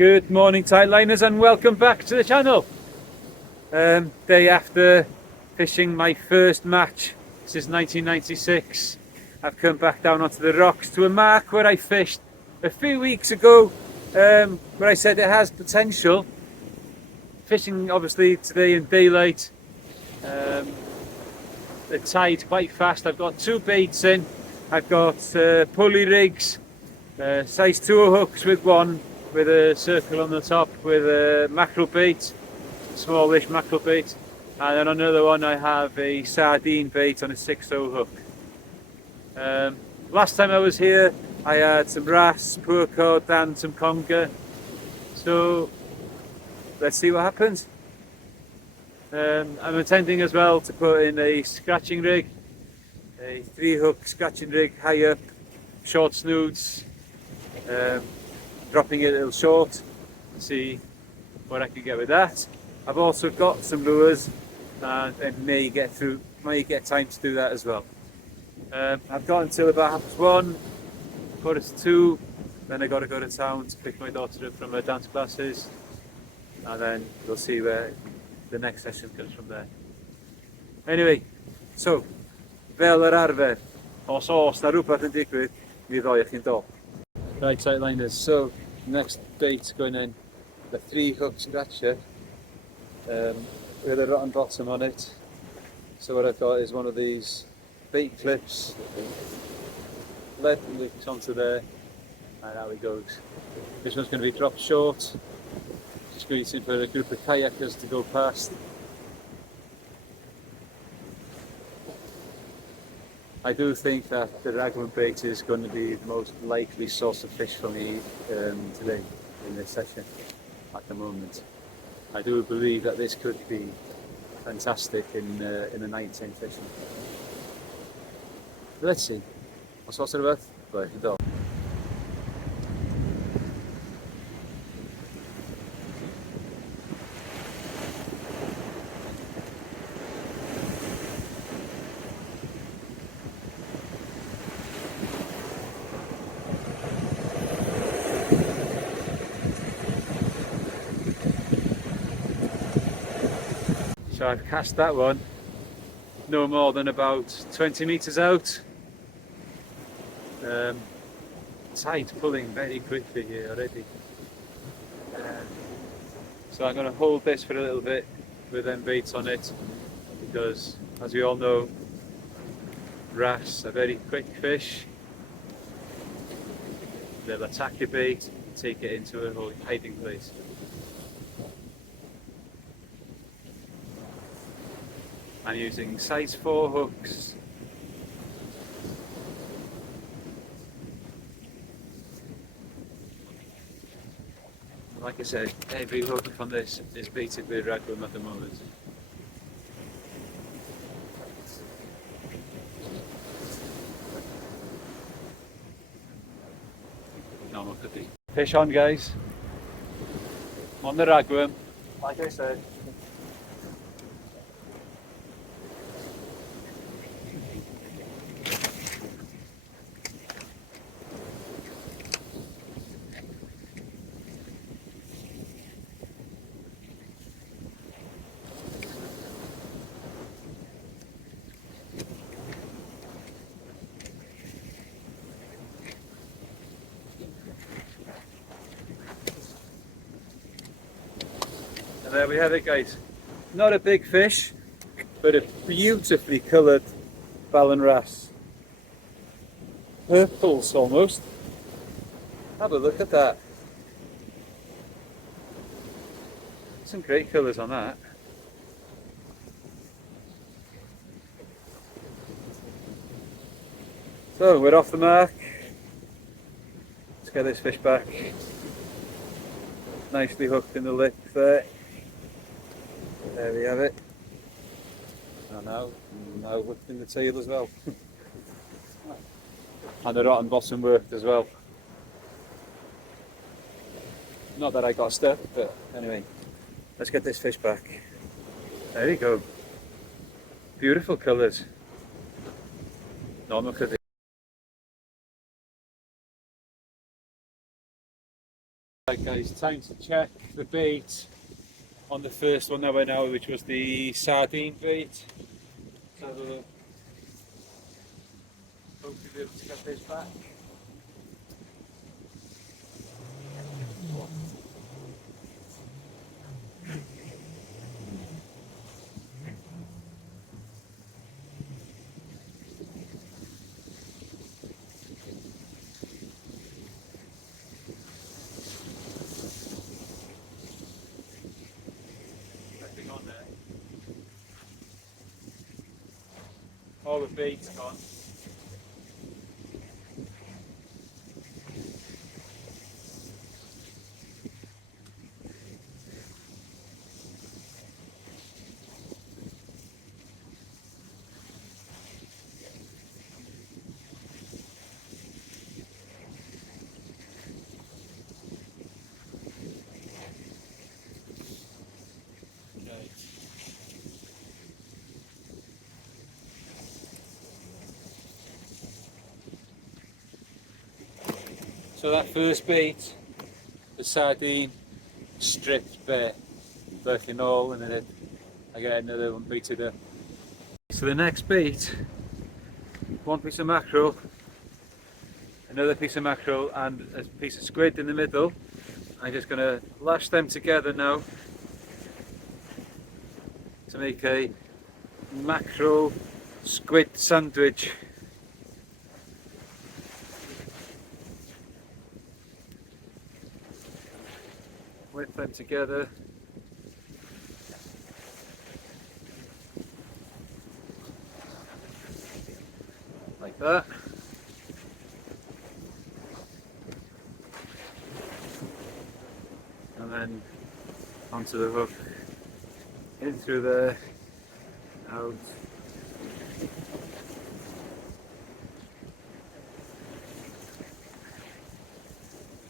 Good morning, Tightliners, and welcome back to the channel. Day after fishing my first match since 1996, I've come back down onto the rocks to a mark where I fished a few weeks ago, where I said it has potential. Fishing obviously today in daylight, the tide's quite fast. I've got two baits in. I've got pulley rigs, size 2 hooks with one with a circle on the top with a mackerel bait, smallish mackerel bait, and then another one I have a sardine bait on a 6/0 hook. Last time I was here I had some wrasse, poor cod and some conger, so let's see what happens. I'm intending as well to put in a scratching rig, a 3-hook scratching rig, high up, short snoods, dropping it a little short, see what I can get with that. I've also got some lures and I may get time to do that as well. I've got until about 1:30, 1:45, then I got to go to town to pick my daughter up from her dance classes, and then we'll see where the next session comes from there. Anyway, so fel yr arfer, os na rhywbeth yn digwydd, mi ddoi chi'n dod. Right, Tightliners, so next bait going in, the 3-hook scratcher with a rotten bottom on it. So what I've got is one of these bait clips, lead loops onto there, and out it goes. This one's going to be dropped short, just waiting for a group of kayakers to go past. I do think that the raglan bait is going to be the most likely source of fish for me today in this session at the moment. I do believe that this could be fantastic in a nighttime session. Let's see. What's it about? Right, you don't. So I've cast that one no more than about 20 metres out. Tide's pulling very quickly here already. So I'm going to hold this for a little bit with them baits on it, because as we all know, wrasse are very quick fish. They'll attack your bait and take it into a hiding place. I'm using size 4 hooks. Like I said, every hook on this is baited with raglan at the moment. No, look at the fish on, guys. On the raglan, like I said. And there we have it, guys. Not a big fish, but a beautifully coloured ballan wrasse. Purples almost. Have a look at that. Some great colours on that. So we're off the mark. Let's get this fish back. Nicely hooked in the lip there. There we have it. And now hooked in the tail as well. And the rotten bottom worked as well. Not that I got stuck, but anyway, let's get this fish back. There you go. Beautiful colours. No, look at it. Right, guys. Guys, time to check the bait on the first one that went out, which was the sardine bait. So hopefully be able to get this back. Nothing on there. All the bait's gone. Right. So that first bait, the sardine, stripped bare, nothing all, and then I get another one baited up. So the next bait, one piece of mackerel, another piece of mackerel and a piece of squid in the middle. I'm just going to lash them together now to make a mackerel squid sandwich. Whip them together. Like that. And then onto the hook, in through there, out.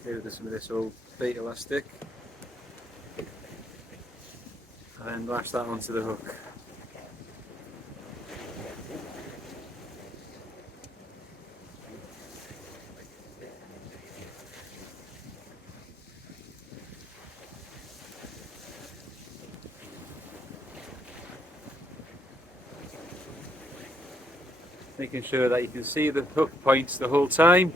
Here with some of this old bait elastic, and then lash that onto the hook. Making sure that you can see the hook points the whole time.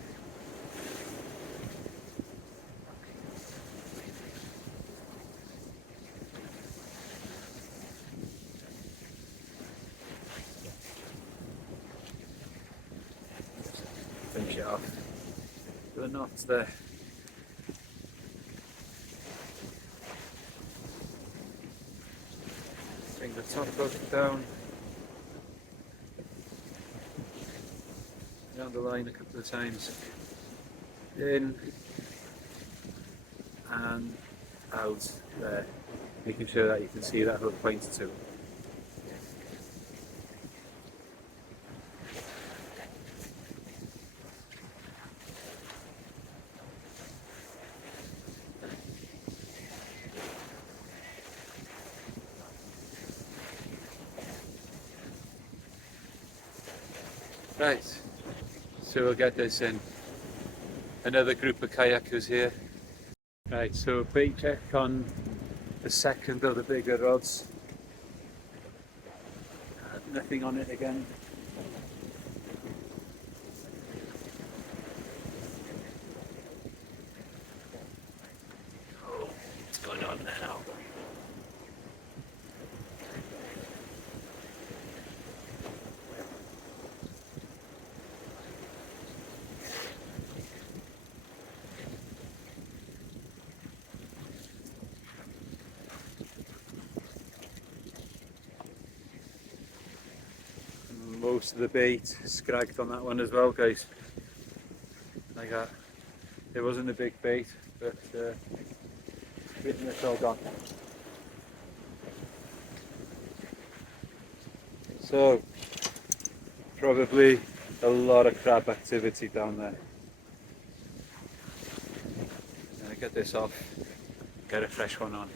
Finish it off with the knots there. Bring the top hook down the line a couple of times, in and out there, making sure that you can see that hook point too. Right, so we'll get this in. Another group of kayakers here. Right, so bait check on the second of the bigger rods. Nothing on it again. Oh, what's going on now? Most of the bait scragged on that one as well, guys. Like that. It wasn't a big bait, but it's all gone. So probably a lot of crab activity down there. I'm gonna get this off, get a fresh one on.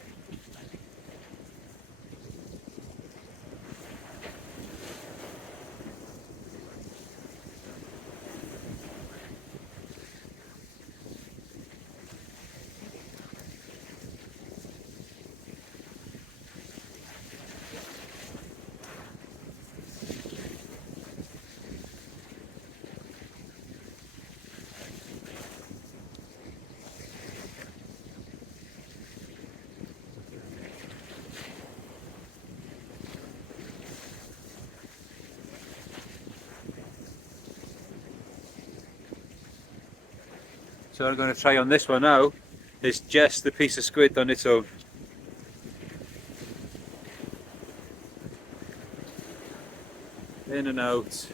So what I'm going to try on this one now is just the piece of squid on its own. In and out.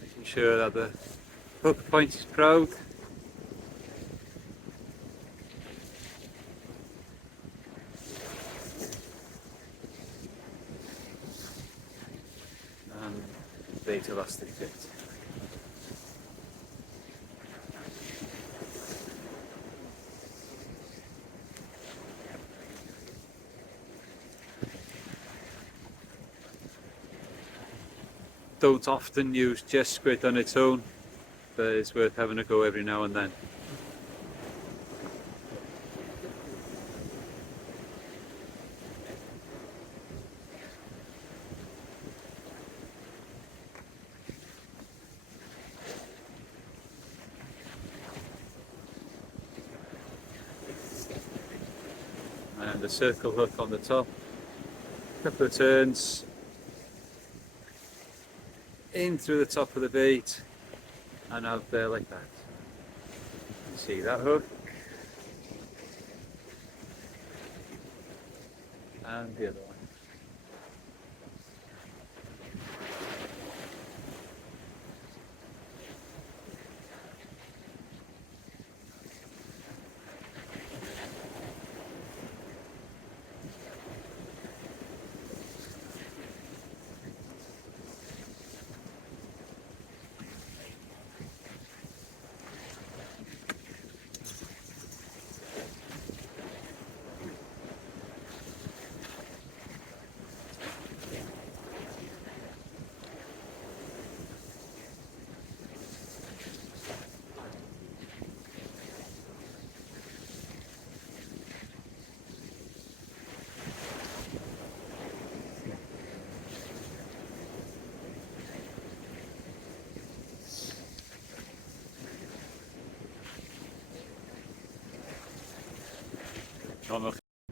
Making sure that the hook point is proud. And bait elastic bit. Don't often use just squid on its own, but it's worth having a go every now and then. And the circle hook on the top, couple of turns in through the top of the bait and out there like that. You see that hook and the other one.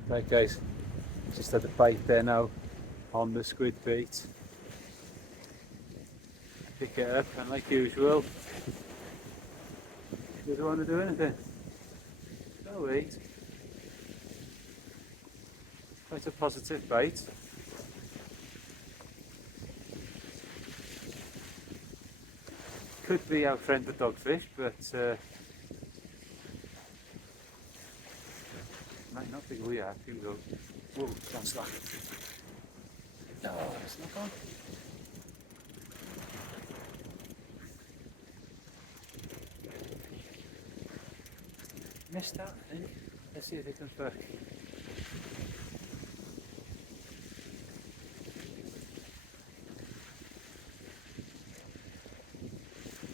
Right guys, just had a bite there now on the squid bait. Pick it up and like usual, you don't want to do anything. Oh wait. Quite a positive bite. Could be our friend the dogfish, but might not be. Oh yeah, here we go. Whoa, don't slack. No, it's not gone. Missed that, I think. Let's see if it comes back.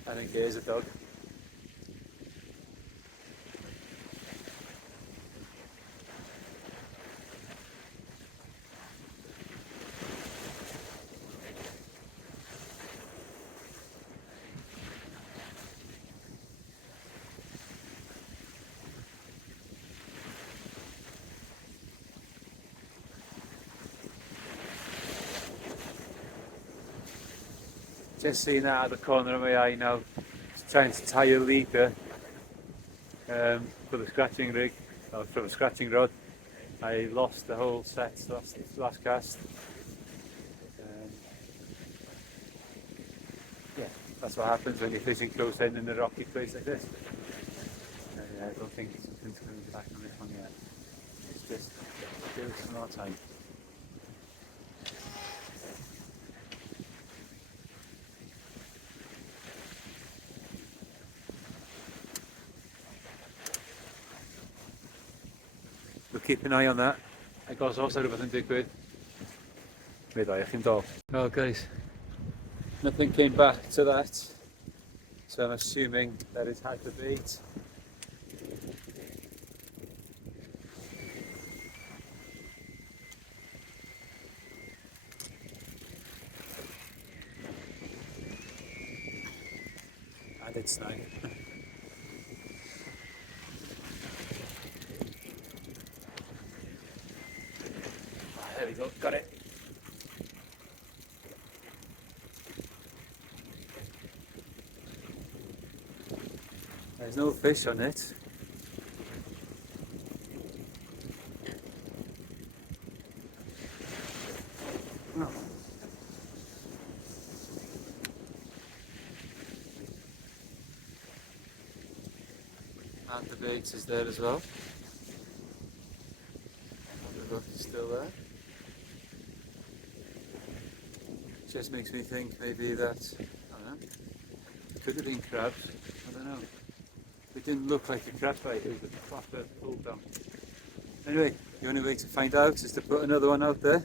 I think it is a dog. Just seen that out of the corner of my eye now. Just trying to tie a leader for the scratching rig, or for the scratching rod. I lost the whole set last cast. Yeah, that's what happens when you're fishing close in a rocky place like this. I don't think something's going to be back on this one yet. It's just give it some more time. We'll keep an eye on that. agos os ar rhywbeth yn digwydd, meddai chi'n dol. Well guys, nothing came back to that, so I'm assuming that it had the bait. And it's snag. There we go, got it. There's no fish on it. Oh. And the bait is there as well. And the hook is still there. Just makes me think maybe that, I don't know, it could have been crabs, I don't know. It didn't look like a crab bite, it was a proper pull down. Anyway, the only way to find out is to put another one out there.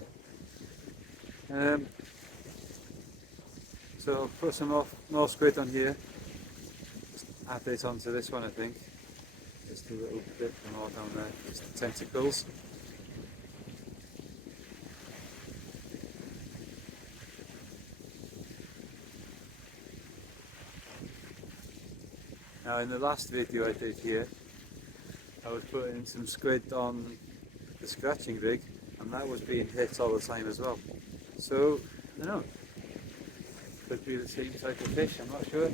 So I'll put some more squid on here. Just add this onto this one I think. Just a little bit more down there, just the tentacles. Now in the last video I did here, I was putting some squid on the scratching rig and that was being hit all the time as well. So, I don't know, could be the same type of fish, I'm not sure.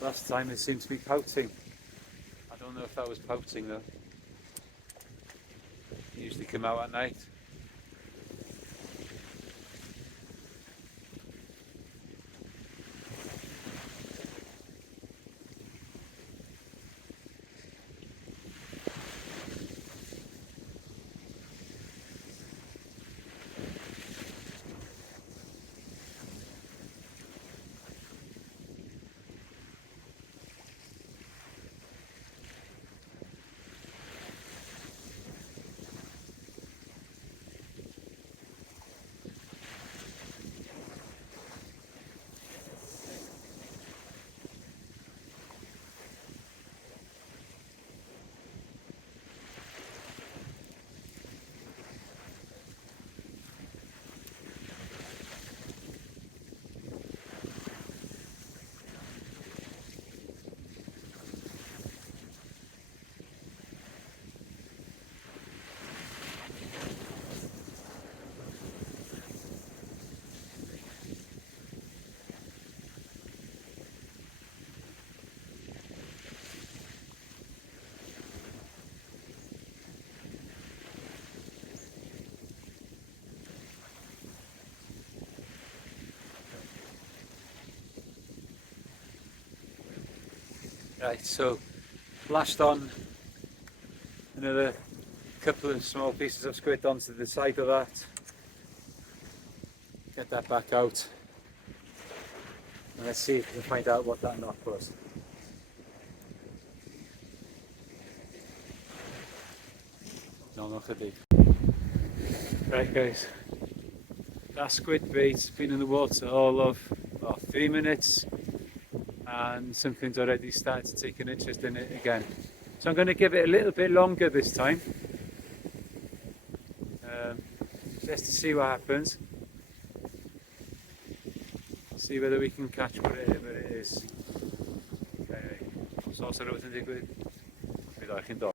Last time it seemed to be pouting. I don't know if that was pouting though. They usually come out at night. Right, so lashed on another couple of small pieces of squid onto the side of that. Get that back out. And let's see if we can find out what that knock was. No, not a big. Right guys, that squid bait's been in the water all of 3 minutes. And something's already started to take an interest in it again. So I'm going to give it a little bit longer this time, just to see what happens. See whether we can catch whatever it is. So rhywbeth yn digwydd. Bydd chi'n dod.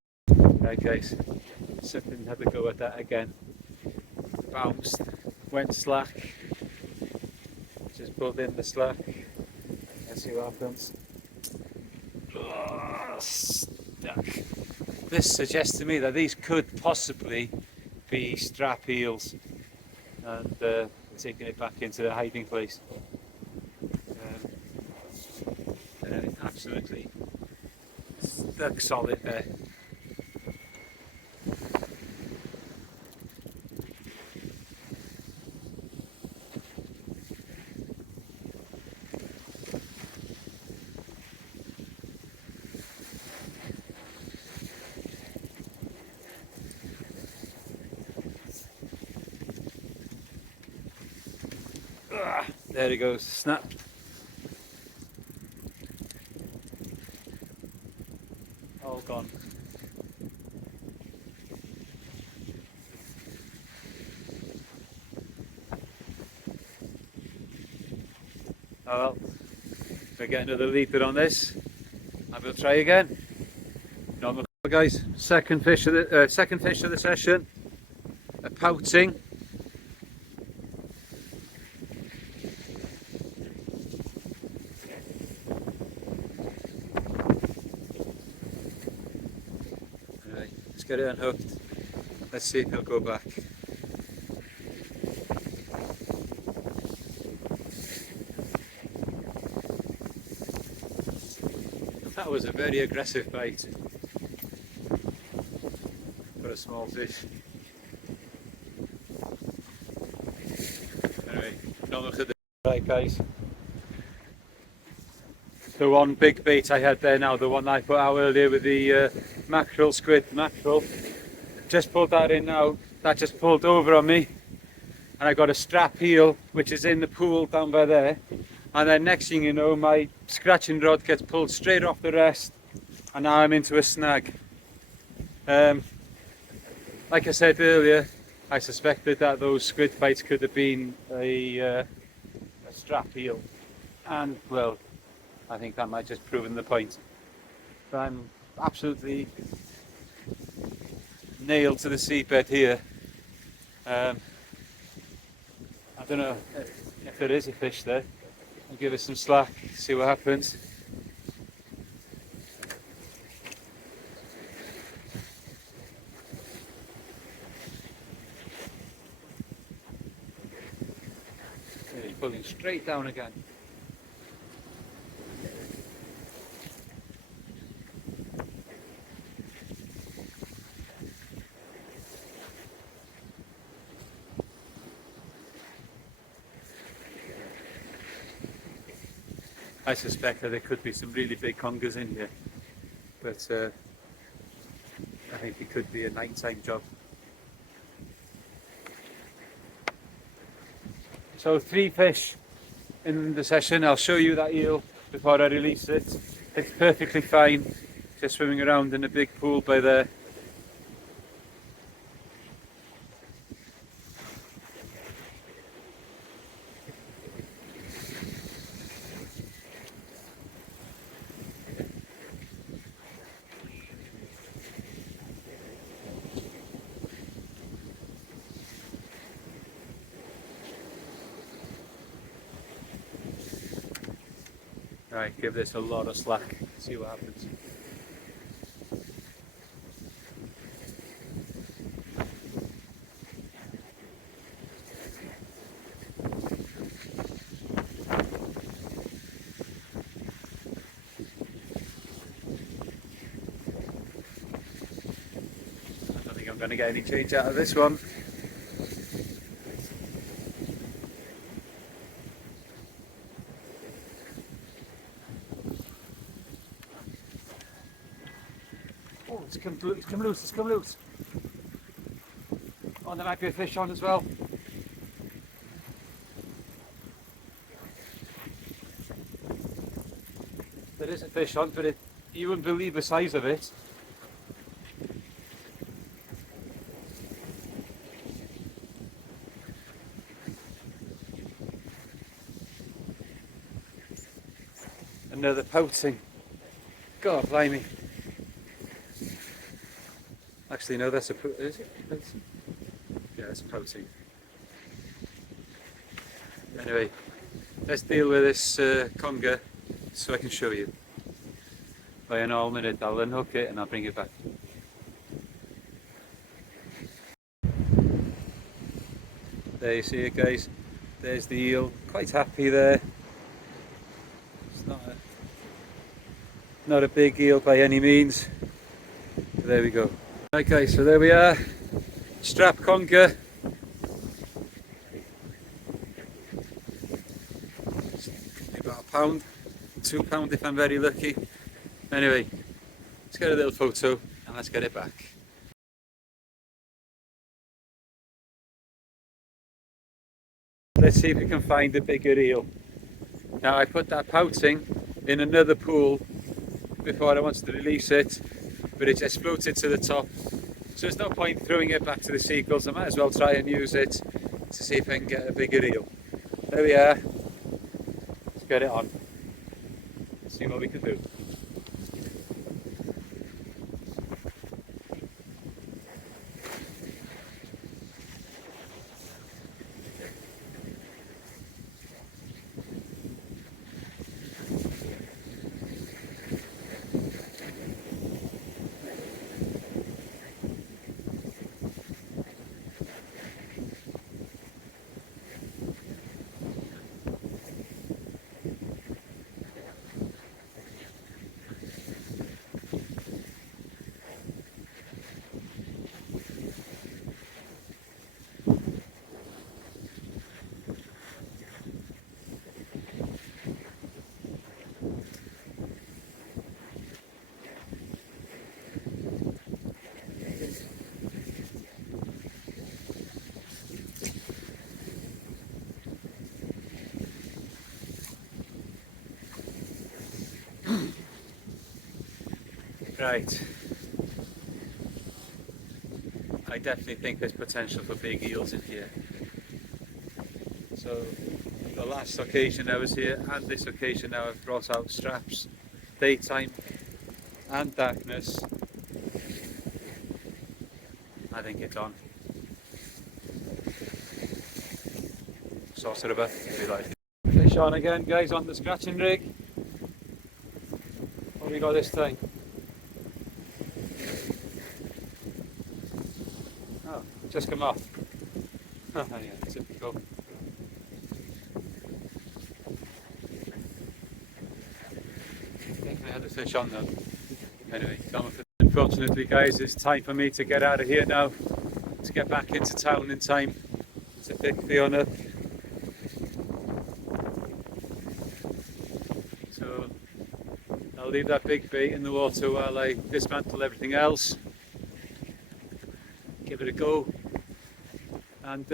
Right guys, something had to go at that again. Bounced, went slack, just pulled in the slack. Let's see what happens. Oh, stuck. This suggests to me that these could possibly be strap eels, and taking it back into the hiding place. Absolutely stuck solid there. There he goes, snap. All gone. Oh well, we'll get another leaper on this and we'll try again. Normal guys, second fish of the session, a pouting. Anyway, let's get it unhooked. Let's see if he'll go back. That was a very aggressive bite for a small fish. Anyway, right guys. The one big bait I had there now, the one I put out earlier with the squid mackerel, just pulled that in now. That just pulled over on me, and I got a strap eel which is in the pool down by there. And then next thing you know, my scratching rod gets pulled straight off the rest, and now I'm into a snag. Like I said earlier, I suspected that those squid bites could have been a strap eel, and well, I think that might just proven the point. But I'm absolutely nailed to the seabed here. I don't know if there is a fish there. I'll give it some slack, see what happens. Yeah, he's pulling straight down again. I suspect that there could be some really big congers in here, but I think it could be a nighttime job. So 3 fish in the session. I'll show you that eel before I release it. It's perfectly fine, just swimming around in a big pool by there. Right, give this a lot of slack, see what happens. I don't think I'm going to get any change out of this one. Oh, it's come loose, it's come loose. Oh, there might be a fish on as well. There is a fish on, but you wouldn't believe the size of it. Another pouting. God blimey. Actually, no, that's a is it? Yeah, it's a pouting. Anyway, let's deal with this conger so I can show you. By an all minute, I'll unhook it and I'll bring it back. There you see it, guys. There's the eel. Quite happy there. It's not a big eel by any means. But there we go. Right guys, so there we are. Strap conger. About a pound, £2 if I'm very lucky. Anyway, let's get a little photo and let's get it back. let's see if we can find a bigger eel. Now I put that pouting in another pool before I wanted to release it, but it just floated to the top. So there's no point throwing it back to the seagulls. I might as well try and use it to see if I can get a bigger eel. There we are. Let's get it on. See what we can do. Right. I definitely think there's potential for big eels in here. So the last occasion I was here and this occasion now I've brought out straps, daytime and darkness. I think it's on. Sauce it a bit if you like. Fish on again, guys, on the scratching rig. What have we got this time? Oh, just come off. Oh yeah, typical. Definitely had the fish on though. Anyway, unfortunately guys, it's time for me to get out of here now, to get back into town in time to pick Fiona. So I'll leave that big bait in the water while I dismantle everything else. Give it a go. And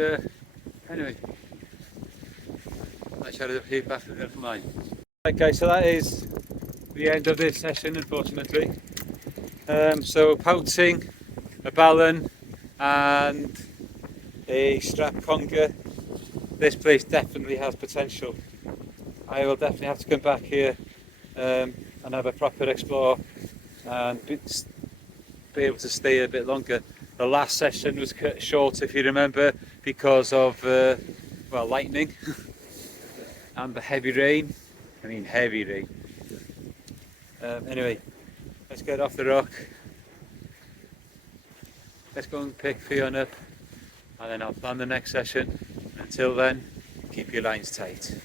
anyway, I shall head back to the little mine. Right guys, so that is the end of this session, unfortunately. So pouting, a ballan and a strap conger. This place definitely has potential. I will definitely have to come back here and have a proper explore and be able to stay a bit longer. The last session was cut short, if you remember, because of well, lightning and the heavy rain. I mean heavy rain. Anyway, let's get off the rock. Let's go and pick Fiona up and then I'll plan the next session. Until then, keep your lines tight.